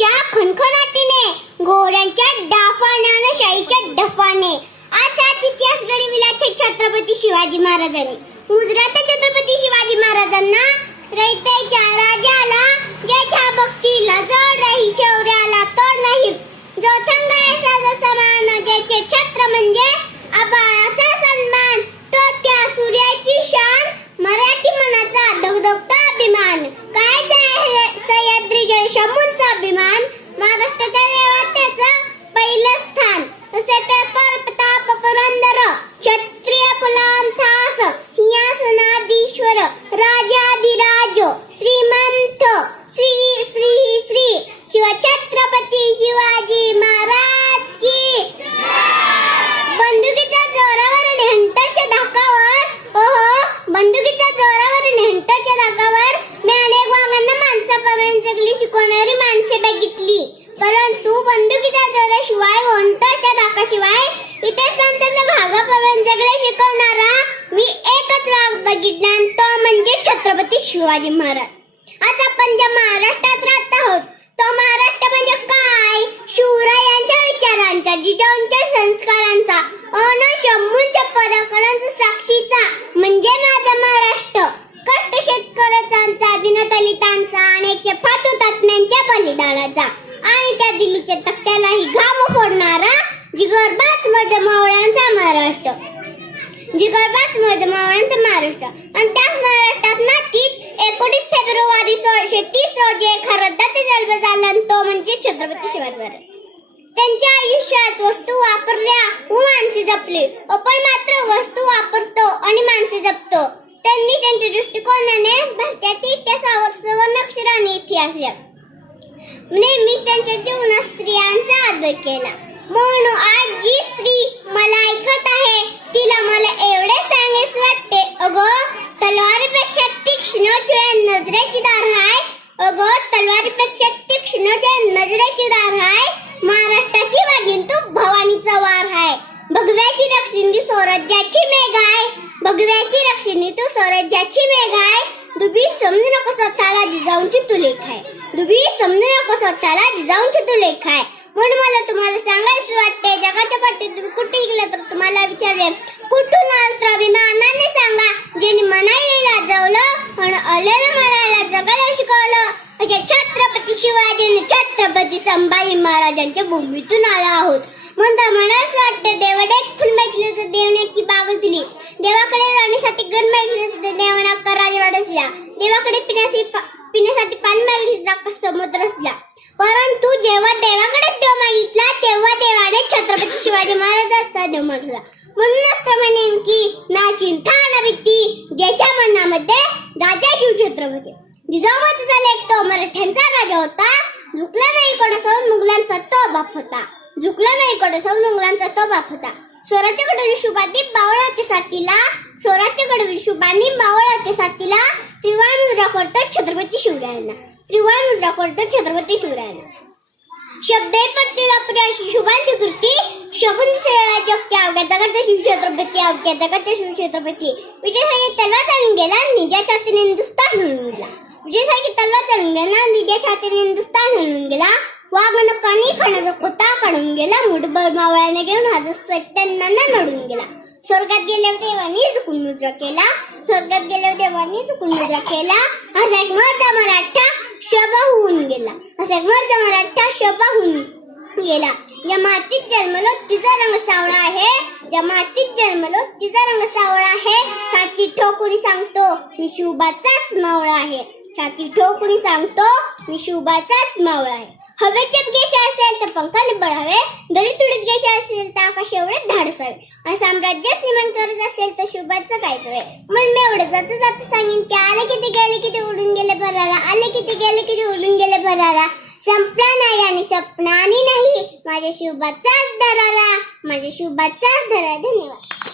च्या खणखणाटीने गोऱ्यांच्या डाफाने शाहीच्या डफाने. आज इतिहास घडविला ते छत्रपती शिवाजी महाराजांनी. गुजरात छत्रपती शिवाजी महाराजांना रयतेच्या राजाला ज्याच्या भक्तीला जोड नाही शौर्याला तड नाही. जो थंगायचा जसा ज्याचे छत्र म्हणजे क्षत्रिय कुलांथास सिंहासनाधीश्वर राजाधिराज श्रीमंत श्री श्री श्री शिवछत्रपती शिवाजी महाराज की बंदुकीच्या जोरावर आणि हंटरच्या धाकावर ओहो बंदुकीच्या जोरावर आणि हंटरच्या धाकावर मी अनेक वाघांना माणसाप्रमाणे जगली शिकवणारी माणसे बघितली. परंतु बंदुकीच्या जोराशिवाय व हंटरच्या धाकाशिवाय इतर माणसांना शिकवणारा मी एकच वाघ बघितला तो म्हणजे छत्रपती शिवाजी महाराज. आज आपण ज्या महाराष्ट्रात राहत आहोत तो महाराष्ट्र म्हणजे काय? शिवरायांच्या विचारांचा जिजाऊंच्या संस्कारांचा अन शंभूंच्या पराक्रमांचा साक्षीचा म्हणजे माझा महाराष्ट्र. कष्ट शेतकऱ्यांचा दिनदलितांचा आणि एकशे पाच हुतात्म्यांच्या बलिदानाचा. आणि त्या दिल्लीच्या तक्त्यालाही घाम फोडणारा जिगरबाज मर्द मावळ्यांचा महाराष्ट्र. जिगरबाज मर्द मावळ्यांचा महाराष्ट्र. आणि त्याच महाराष्ट्रात नातीत एकोणीस फेब्रुवारी सोळाशे तीस रोजी एका रद्दाचा जन्म झाला आणि तो म्हणजे छत्रपती शिवाजी महाराज त्यांच्या आयुष्यात वस्तू वापरल्या व माणसे जपली. आपण मात्र वस्तू वापरतो आणि माणसे जपतो. त्यांनी त्यांच्या दृष्टिकोनाने भारतातील इतिहासावर सुवर्ण अक्षराने इतिहास नेहमीच त्यांच्या जीवनात स्त्रियांचा आदर केला. म्हणून आज जी स्त्री मला ऐकत आहे तिला मला एवढे सांगेस वाटते अगं तलवारीपेक्षा तीक्ष्ण तुझ्या नजरेची दार आहे अगं नजरेची दार महाराष्ट्राची तू भवानीचा वार भगव्याची स्वराज्याची मेघ भगव्याची तू स्वराज्याची मेघ दुबी समजू नको स्वतःला जिजाऊंची तू लेख आहे दुबी समजू नको स्वतःला जिजाऊंची तू लेख आहे म्हणून मला तुम्हाला सांगायचं वाटते जगाच्या पाठीत तुम्ही कुठे गेलं तर तुम्हाला विचारले कुठून आलं तर अभिमानाने सांगा. ज्यांनी मनाईला जवलं आणि आलेलं अशा छत्रपती शिवाजी आणि छत्रपती संभाजी महाराजांच्या भूमीतून आला आहोत. म्हणता मला असं वाटतं देवाने एक फुल मागितलं तर देवने की बागल दिली. देवाकडे राहण्यासाठी घर मागितलं तर देवाने अक्का राजवाडा दिला देवाकडे पिण्यासाठी पिण्यासाठी पाणी मागितलं तर अख्खा समुद्र दिला परंतु जेव्हा देवाकडेच देव मागितला तेव्हा देवाने छत्रपती शिवाजी महाराजांचा देव म्हटला म्हणूनच तर म्हणेन की ना चिंता ना भीती ज्याच्या मनामध्ये राजा शिव छत्रपती. जिजाऊ झाला एक तो मराठ्यांचा राजा होता झुकला नाही कोणासमोर मुघलांचा तो बाप होता झुकला नाही कोणासमोर मुघलांचा तो बाप होता स्वराच्याकडे विशुबानी बावळा होते साथीला स्वराच्याकडे विशुबानी बावळा होते साथीला त्रिवाळ मुद्रा करतो छत्रपती शिवरायांना त्रिवाळ मुद्रा करतो छत्रपती शिवरायांना शब्द पडतील आपल्या अशी शुभांची कृती शकुन सेवा जगत्या अवघ्या जगाचा शिव छत्रपती अवघ्या जगाचा शिव छत्रपती विजयसारखी तलवार जाणून गेला निजाच्या छातीने हिंदुस्तान गेला विजयसारखी तलवार चालून गेला निजा छातीने हिंदुस्तान मिळून गेला वाघन कणी खाण्याचा कोता काढून गेला मुठभर मावळ्याने घेऊन हजार सत्त्यांना नडून गेला स्वर्गात गेल्यावर देवानी चुकून मुद्रा केला स्वर्गात गेल्यावर देवानी चुकून मुद्रा केला असा एक मर्द मराठा शब होऊन गेला. असा एक मर्द मराठा शब होऊन गेला. या जन्मलो तिचा रंग सावळा आहे. ज्या जन्मलो तिचा रंग सावळा आहे. छाती ठोकुनी सांगतो मी शुभाचाच मावळा आहे. छाती ठोकणी सांगतो मी शुभाचाच मावळा आहे. हवेच्यात घ्यायचे असेल तर पंखाने बळावे दरी तुडीत घ्यायचे असेल तर आकाश एवढेच धाडसावे. आणि साम्राज्यात निर्माण करत असेल तर शुभाचं कायच वेळ मग मी एवढं जाता जाता सांगेन की आले किती गेले किती उडून गेले भराला आले किती गेले किती उडून गेले भराला संपला नाही आणि सपनानी नाही. माझ्या शुभाचाच धरारा माझ्या शुभाचाच धरा धन्यवाद.